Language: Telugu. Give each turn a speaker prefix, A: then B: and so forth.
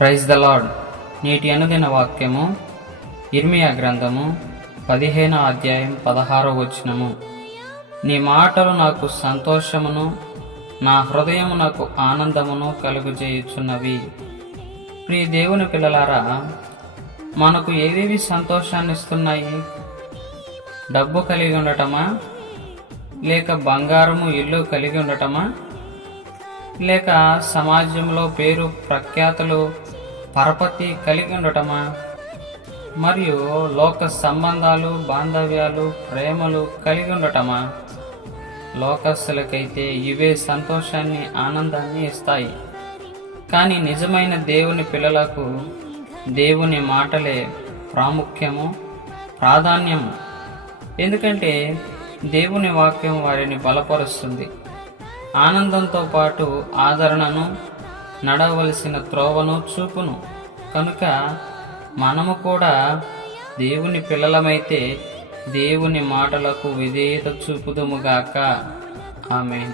A: Praise the lord. నేటి అనుదిన వాక్యము ఇర్మియా గ్రంథము పదిహేను అధ్యాయం పదహారో వచనము. నీ మాటలు నాకు సంతోషమును నా హృదయము నాకు ఆనందమును కలుగుచేయుచున్నవి ప్రియ దేవుని పిల్లలారా మనకు ఏవేవి సంతోషాన్ని ఇస్తున్నాయి? డబ్బు కలిగి ఉండటమా? లేక బంగారము ఇల్లు కలిగి ఉండటమా? లేక సమాజంలో పేరు ప్రఖ్యాతులు పరపతి కలిగి ఉండటమా? మరియు లోక సంబంధాలు బాంధవ్యాలు ప్రేమలు కలిగి ఉండటమా? లోకస్తులకైతే ఇవే సంతోషాన్ని ఆనందాన్ని ఇస్తాయి. కానీ నిజమైన దేవుని పిల్లలకు దేవుని మాటలే ప్రాముఖ్యము ప్రాధాన్యము. ఎందుకంటే దేవుని వాక్యం వారిని బలపరుస్తుంది. ఆనందంతో పాటు ఆదరణను నడవలసిన త్రోవను చూపును. కనుక మనము కూడా దేవుని పిల్లలమైతే దేవుని మాటలకు విధేయత చూపుదుముగాక ఆమె